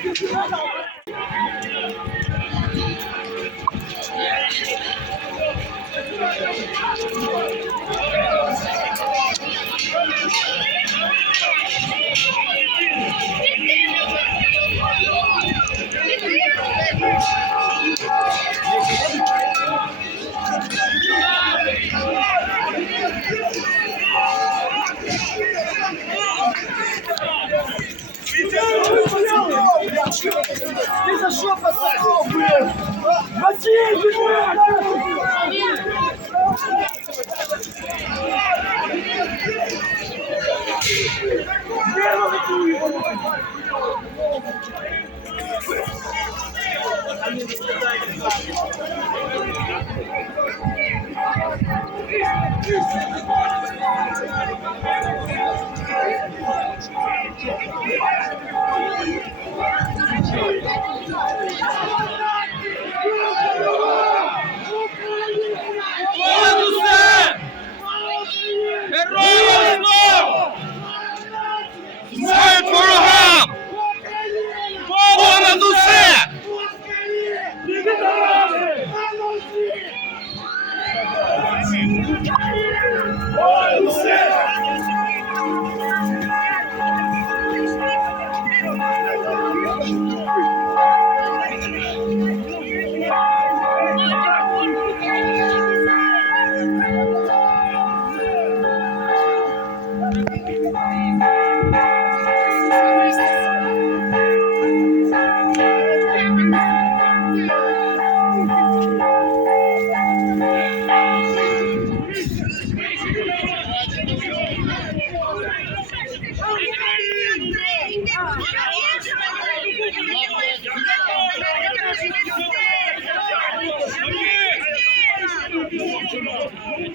Ты пацанов, блин?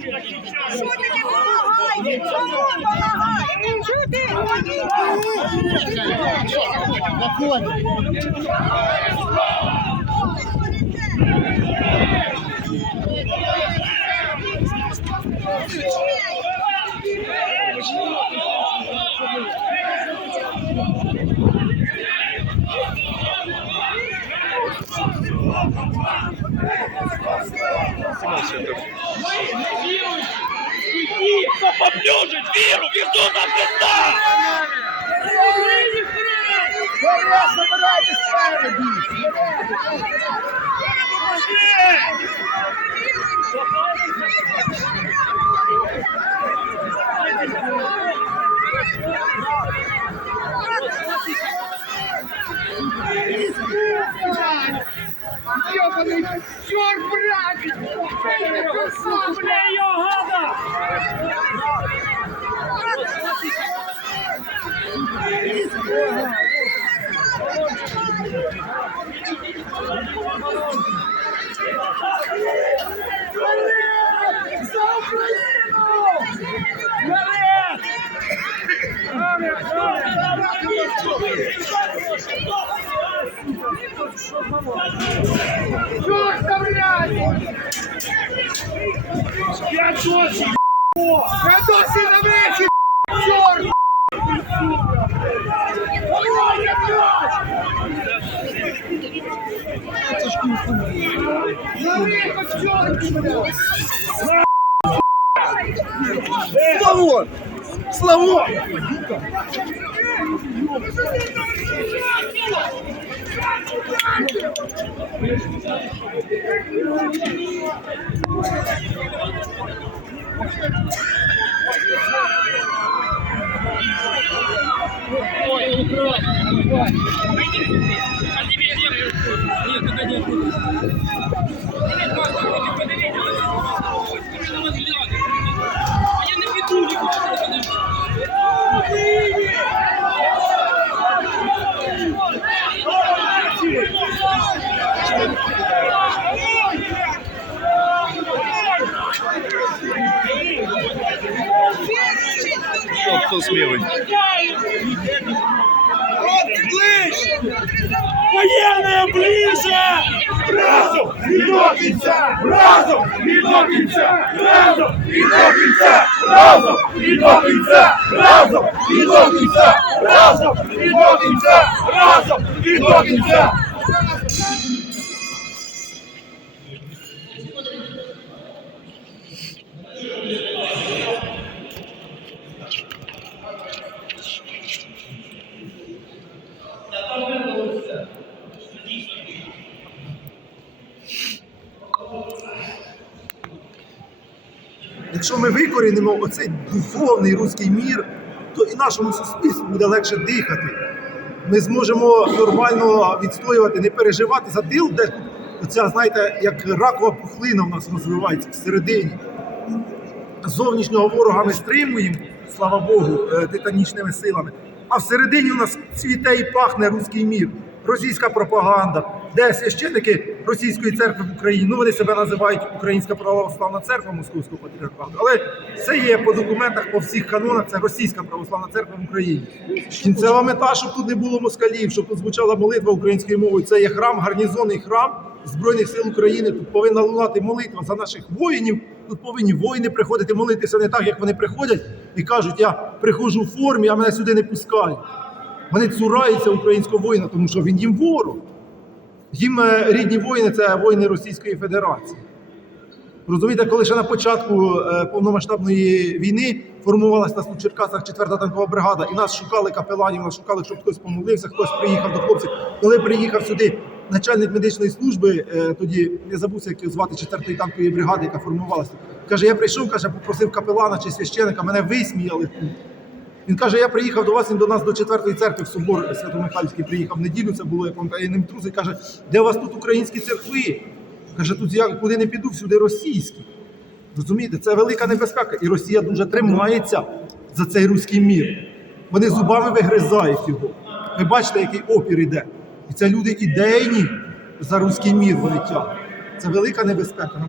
Що ти не допомагаєш? Чому допомагаєш? Що ти Хто поплюжить віру в Ісуса Христа! Забирайте спереду! Ёбаный чёрт, блядь! Бля, её Досі на мечі! Чорт! Лаврика, чорт! Славон! Кто, кто смелый? Воєнний! ближе! Разом і до кінця! Разом і до кінця! Разом і до кінця! Разом і до кінця! Разом і до кінця! Разом і до кінця! Разом і до кінця! Якщо ми викорінимо оцей духовний руський мір, то і нашому суспільству буде легше дихати. Ми зможемо нормально відстоювати, не переживати за тил, де оця, знаєте, як ракова пухлина в нас розвивається всередині. Зовнішнього ворога ми стримуємо, слава Богу, е, титанічними силами. А всередині у нас цвіте і пахне руський мір, російська пропаганда, де священники Російської церкви в Україні, ну вони себе називають Українська православна церква Московського патріархату, але це є по документах, по всіх канонах, це Російська православна церква в Україні. Кінцева мета, щоб тут не було москалів, щоб тут звучала молитва українською мовою. Це є храм, гарнізонний храм Збройних сил України. Тут повинна лунати молитва за наших воїнів. Тут повинні воїни приходити молитися не так, як вони приходять і кажуть, я приходжу в формі, а мене сюди не пускають. Вони цураються українського воїна, тому що він їм ворог. Їм е, рідні воїни це воїни Російської Федерації. Розумієте, коли ще на початку е, повномасштабної війни формувалася нас у Черкасах 4-та танкова бригада, і нас шукали капеланів, нас шукали, щоб хтось помолився, хтось приїхав до хлопців. Коли приїхав сюди начальник медичної служби, е, тоді я забувся, як звати 4-ї танкової бригади, яка формувалася. Каже, я прийшов, каже, попросив капелана чи священика, мене висміяли. Він каже: я приїхав до вас, він до нас до четвертої церкви в собор Свято-Михайлівський приїхав в неділю. Це було як он таємним трусить. Каже, де у вас тут українські церкви? Каже, тут я куди не піду, всюди російські. Розумієте, це велика небезпека. І Росія дуже тримається за цей руський мір. Вони зубами вигризають його. Ви бачите, який опір іде. І це люди ідейні за руський мір вони тягнуть. Це велика небезпека.